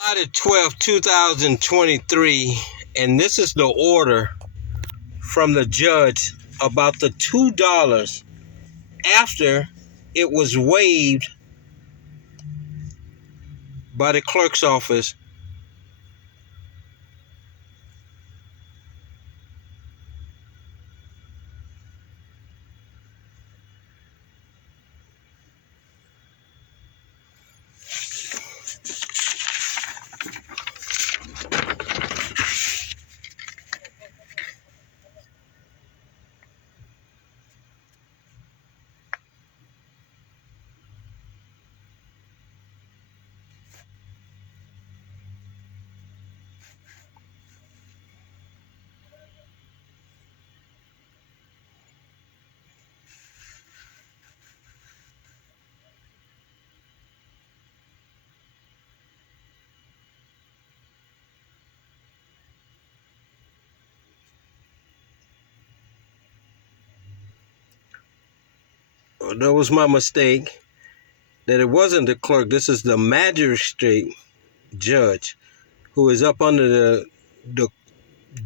July 12, 2023, and this is the order from the judge about the $2 after it was waived by the clerk's office. That was my mistake, that it wasn't the clerk. This is the magistrate judge who is up under the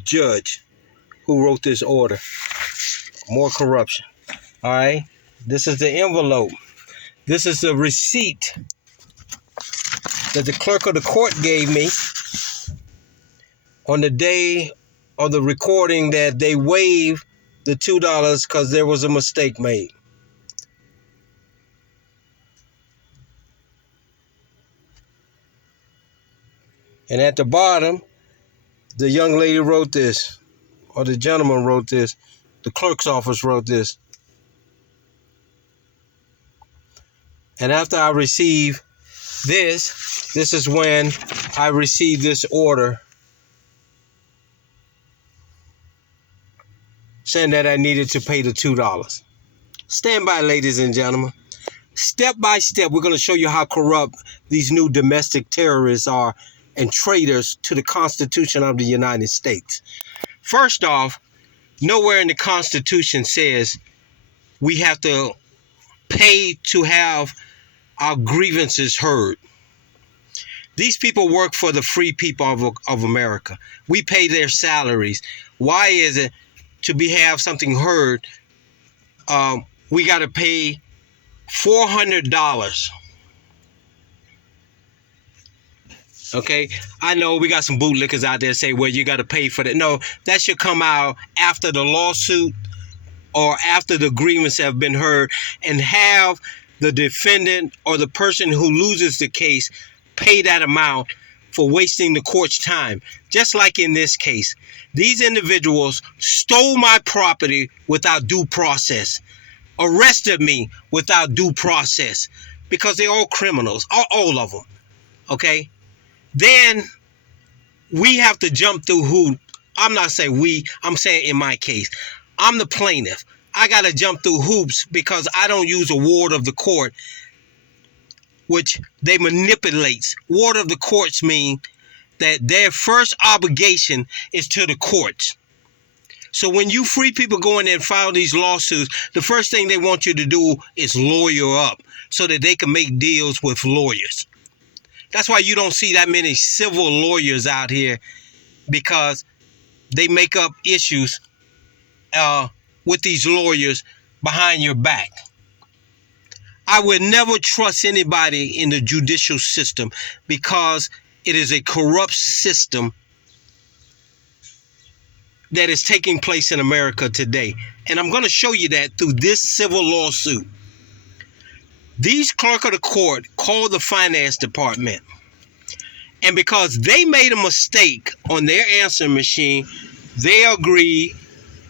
judge who wrote this order. More corruption. All right. This is the envelope. This is the receipt that the clerk of the court gave me on the day of the recording that they waived the $2 because there was a mistake made. And at the bottom, the young lady wrote this, or the gentleman wrote this, the clerk's office wrote this. And after I received this is when I received this order saying that I needed to pay the $2. Stand by, ladies and gentlemen. Step by step, we're going to show you how corrupt these new domestic terrorists are and traitors to the Constitution of the United States. First off, nowhere in the Constitution says we have to pay to have our grievances heard. These people work for the free people of America. We pay their salaries. Why is it to have something heard, we got to pay $400? Okay, I know we got some bootlickers out there say, well, you got to pay for that. No, that should come out after the lawsuit or after the grievance have been heard, and have the defendant or the person who loses the case pay that amount for wasting the court's time. Just like in this case, these individuals stole my property without due process, arrested me without due process, because they're all criminals, all of them. Okay? Then we have to jump through hoops. I'm not saying we, I'm saying in my case, I'm the plaintiff. I got to jump through hoops because I don't use a ward of the court, which they manipulates. Ward of the courts mean that their first obligation is to the courts. So when you free people go in there and file these lawsuits, the first thing they want you to do is lawyer up so that they can make deals with lawyers. That's why you don't see that many civil lawyers out here, because they make up issues with these lawyers behind your back. I would never trust anybody in the judicial system because it is a corrupt system that is taking place in America today. And I'm going to show you that through this civil lawsuit. These clerk of the court called the finance department, and because they made a mistake on their answering machine, they agreed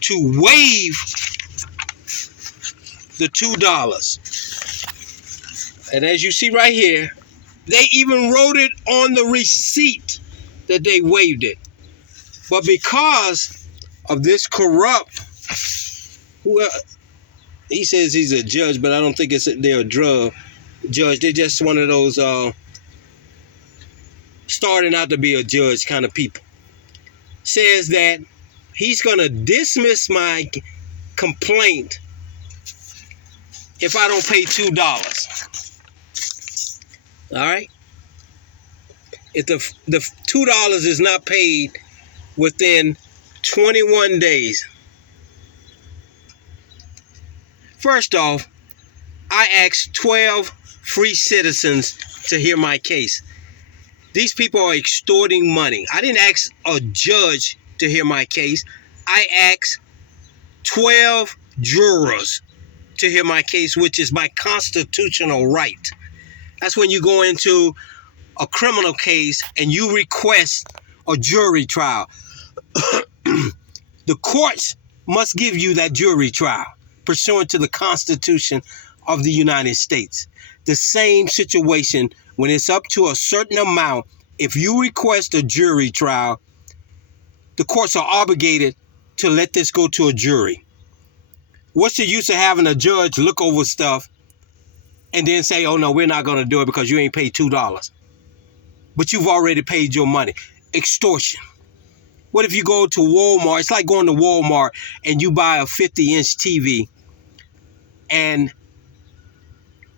to waive the $2. And as you see right here, they even wrote it on the receipt that they waived it. But because of this corrupt, he says he's a judge, but I don't think they're a drug judge. They're just one of those starting out to be a judge kind of people. Says that he's going to dismiss my complaint if I don't pay $2. All right? If the $2 is not paid within 21 days, first off, I asked 12 free citizens to hear my case. These people are extorting money. I didn't ask a judge to hear my case. I asked 12 jurors to hear my case, which is my constitutional right. That's when you go into a criminal case and you request a jury trial. The courts must give you that jury trial pursuant to the Constitution of the United States. The same situation when it's up to a certain amount. If you request a jury trial, the courts are obligated to let this go to a jury. What's the use of having a judge look over stuff and then say, oh no, we're not going to do it because you ain't paid $2. But you've already paid your money. Extortion. What if you go to Walmart? It's like going to Walmart and you buy a 50-inch TV and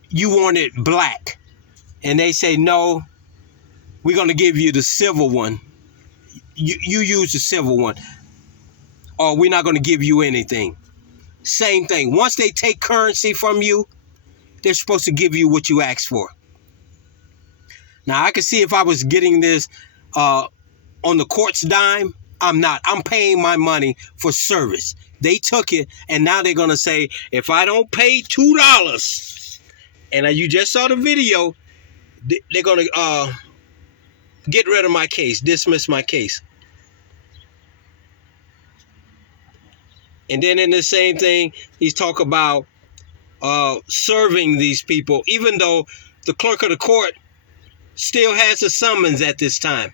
you want it black. And they say, no, we're going to give you the silver one. You use the silver one. Or we're not going to give you anything. Same thing. Once they take currency from you, they're supposed to give you what you asked for. Now, I can see if I was getting this on the court's dime. I'm not. I'm paying my money for service. They took it, and now they're going to say, if I don't pay $2, and you just saw the video, they're going to get rid of my case, dismiss my case. And then in the same thing, he's talk about serving these people, even though the clerk of the court still has a summons at this time.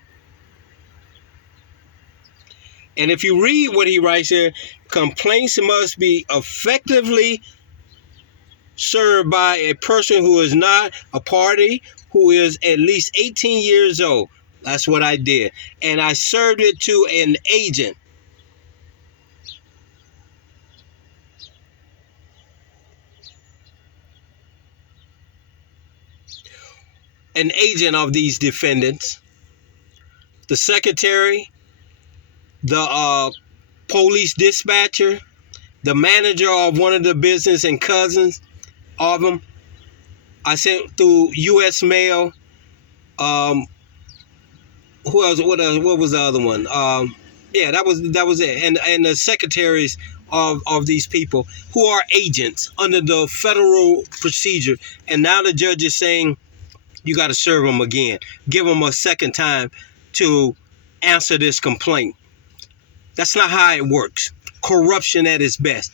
And if you read what he writes here, complaints must be effectively served by a person who is not a party, who is at least 18 years old. That's what I did. And I served it to an agent. An agent of these defendants, the secretary, the police dispatcher, the manager of one of the business and cousins of them. I sent through U.S. mail. Who else? What was the other one? Yeah, that was it. And the secretaries of these people who are agents under the federal procedure. And now the judge is saying you got to serve them again. Give them a second time to answer this complaint. That's not how it works. Corruption at its best.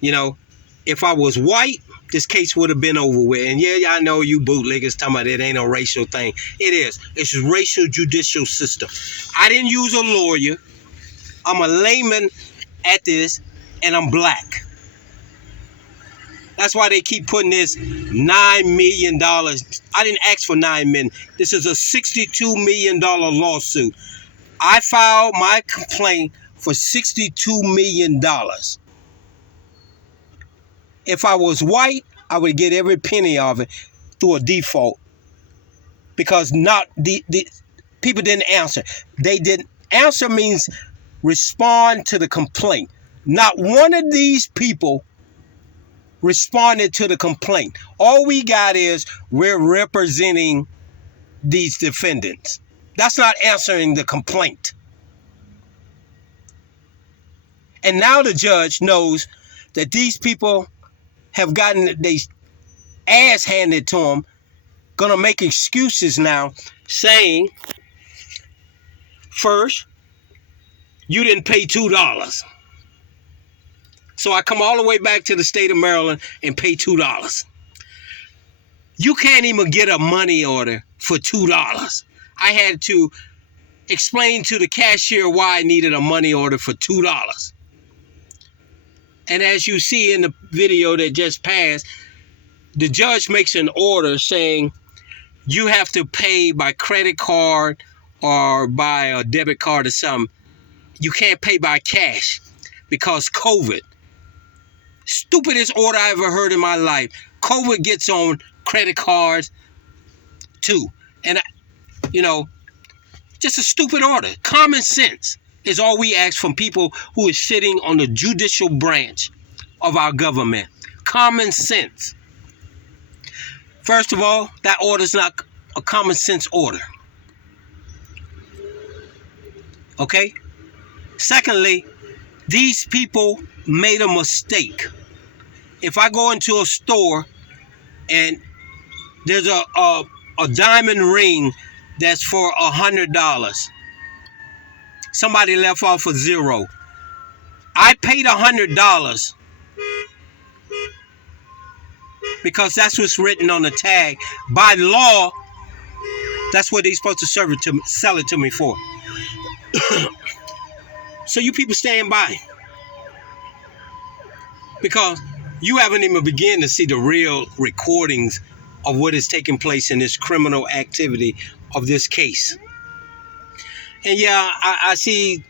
You know, if I was white, this case would have been over with. And yeah, I know you bootlickers talking about it ain't a racial thing. It is. It's a racial judicial system. I didn't use a lawyer. I'm a layman at this, and I'm black. That's why they keep putting this $9 million. I didn't ask for $9 million. This is a $62 million lawsuit. I filed my complaint for $62 million. If I was white, I would get every penny of it through a default. Because not the people didn't answer. They didn't answer means respond to the complaint. Not one of these people responded to the complaint. All we got is we're representing these defendants. That's not answering the complaint. And now the judge knows that these people have gotten their ass handed to them, gonna make excuses now, saying, first, you didn't pay $2. So I come all the way back to the state of Maryland and pay $2. You can't even get a money order for $2. I had to explain to the cashier why I needed a money order for $2. And as you see in the video that just passed, the judge makes an order saying you have to pay by credit card or by a debit card or something. You can't pay by cash because COVID. Stupidest order I ever heard in my life. COVID gets on credit cards too. And You know, just a stupid order. Common sense is all we ask from people who is sitting on the judicial branch of our government. Common sense. First of all, that order is not a common sense order. Okay? Secondly, these people made a mistake. If I go into a store and there's a diamond ring that's for $100, somebody left off a zero. I paid $100 because that's what's written on the tag. By law, that's what they're supposed to sell it to me for. So you people stand by, because you haven't even begun to see the real recordings of what is taking place in this criminal activity of this case. And yeah, I see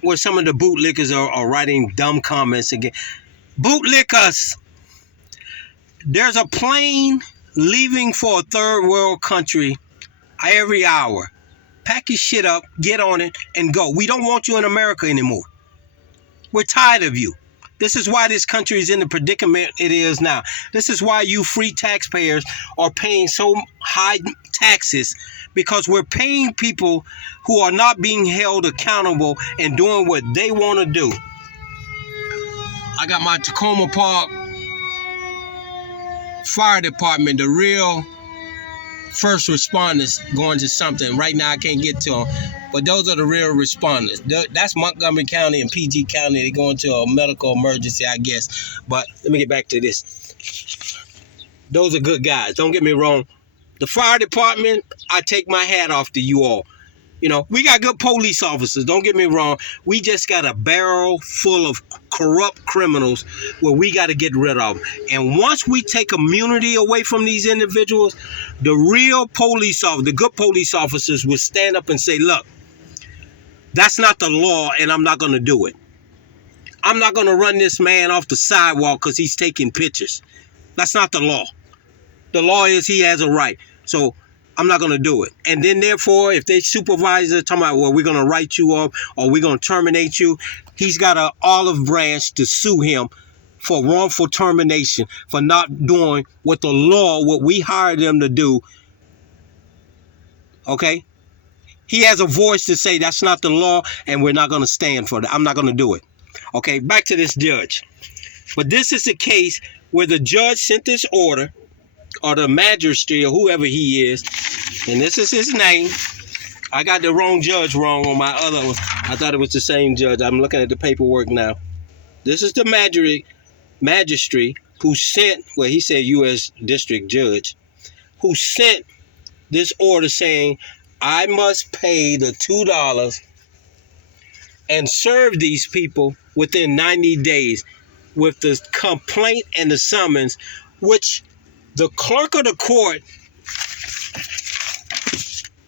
where some of the bootlickers are writing dumb comments again. Bootlickers! There's a plane leaving for a third world country every hour. Pack your shit up, get on it, and go. We don't want you in America anymore. We're tired of you. This is why this country is in the predicament it is now. This is why you free taxpayers are paying so high taxes, because we're paying people who are not being held accountable and doing what they want to do. I got my Tacoma Park Fire Department, the real first responders, going to something. Right now I can't get to them, but those are the real responders. That's Montgomery County and PG County. They're going to a medical emergency, I guess. But let me get back to this. Those are good guys. Don't get me wrong. The fire department, I take my hat off to you all. You know, we got good police officers. Don't get me wrong. We just got a barrel full of corrupt criminals where we got to get rid of them. And once we take immunity away from these individuals, the real police officers, the good police officers, will stand up and say, look, that's not the law, and I'm not going to do it. I'm not going to run this man off the sidewalk because he's taking pictures. That's not the law. The law is he has a right. So I'm not going to do it. And then therefore, if they supervisor talking about, well, we're going to write you up or we're going to terminate you, he's got an olive branch to sue him for wrongful termination for not doing what the law, what we hired them to do. Okay? He has a voice to say that's not the law and we're not going to stand for that. I'm not going to do it. Okay, back to this judge. But this is a case where the judge sent this order, or the magistrate, or whoever he is, and this is his name. I got the wrong judge wrong on my other one. I thought it was the same judge. I'm looking at the paperwork now. This is the magistrate who sent, well, he said U.S. District Judge, who sent this order saying, I must pay the $2 and serve these people within 90 days with the complaint and the summons, which the clerk of the court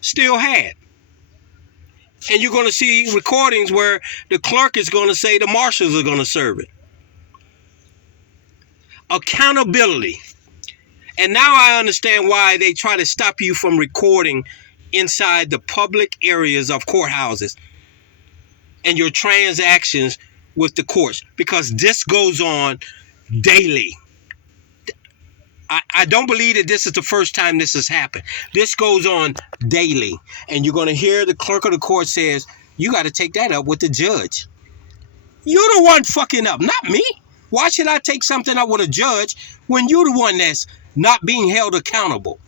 still had. And you're going to see recordings where the clerk is going to say the marshals are going to serve it. Accountability. And now I understand why they try to stop you from recording inside the public areas of courthouses and your transactions with the courts, because this goes on daily. I don't believe that this is the first time this has happened. This goes on daily. And you're going to hear the clerk of the court says, you got to take that up with the judge. You're the one fucking up, not me. Why should I take something up with a judge when you're the one that's not being held accountable?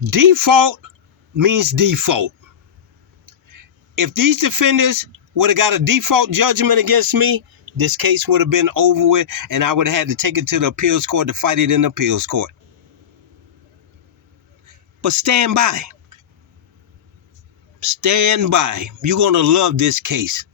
Default means default. If these defendants would have got a default judgment against me, this case would have been over with, and I would have had to take it to the appeals court to fight it in the appeals court. But stand by. Stand by. You're going to love this case.